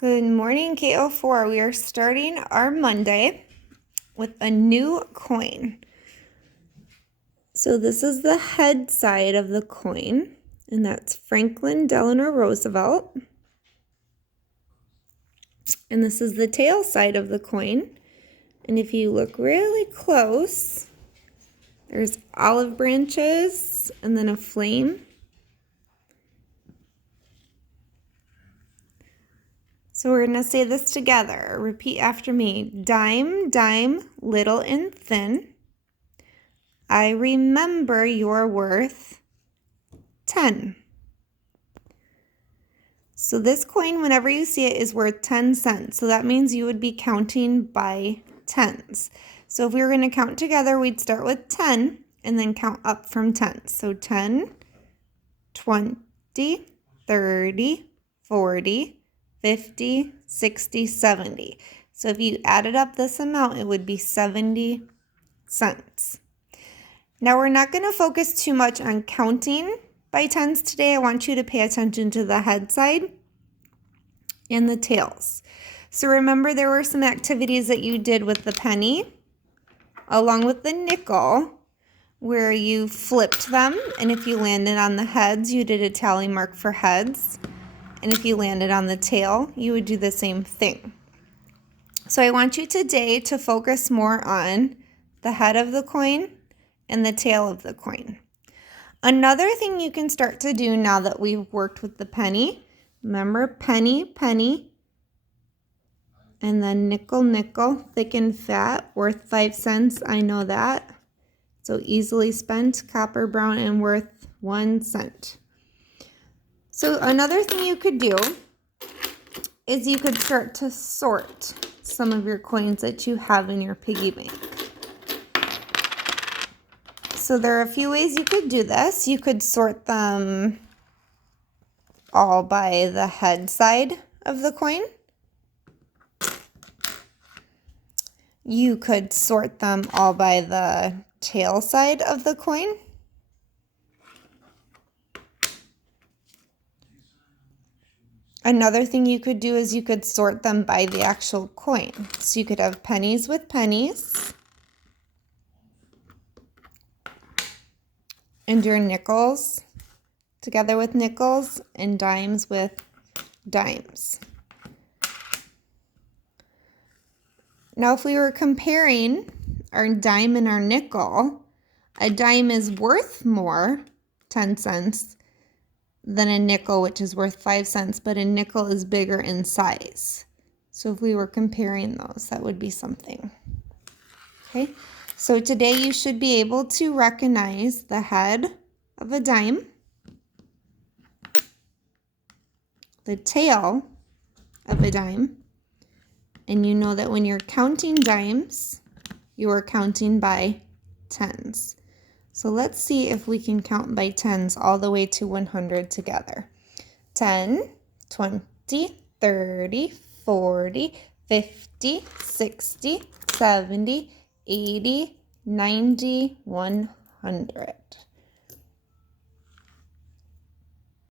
Good morning, K04. We are starting our Monday with a new coin. So this is the head side of the coin, and that's Franklin Delano Roosevelt. And this is the tail side of the coin. And if you look really close, there's olive branches and then a flame. So we're going to say this together. Repeat after me. Dime, dime, little and thin. I remember you're worth 10. So this coin, whenever you see it, is worth 10 cents. So that means you would be counting by tens. So if we were going to count together, we'd start with 10 and then count up from 10. So 10, 20, 30, 40, 50, 60, 70. So if you added up this amount, it would be 70 cents. Now we're not going to focus too much on counting by tens today. I want you to pay attention to the head side and the tails. So remember, there were some activities that you did with the penny along with the nickel where you flipped them, and if you landed on the heads, you did a tally mark for heads, and if you landed on the tail, you would do the same thing. So I want you today to focus more on the head of the coin and the tail of the coin. Another thing you can start to do now that we've worked with the penny, remember penny, penny, and then nickel, nickel, thick and fat, worth 5 cents, I know that. So easily spent, copper, brown, and worth 1 cent. So another thing you could do is you could start to sort some of your coins that you have in your piggy bank. So there are a few ways you could do this. You could sort them all by the head side of the coin. You could sort them all by the tail side of the coin. Another thing you could do is you could sort them by the actual coin. So you could have pennies with pennies, and your nickels together with nickels, and dimes with dimes. Now if we were comparing our dime and our nickel, a dime is worth more, 10 cents, than a nickel, which is worth 5 cents, but a nickel is bigger in size. So if we were comparing those, that would be something. Okay, so today you should be able to recognize the head of a dime, the tail of a dime, and you know that when you're counting dimes, you are counting by tens. So let's see if we can count by tens all the way to 100 together. 10, 20, 30, 40, 50, 60, 70, 80, 90, 100.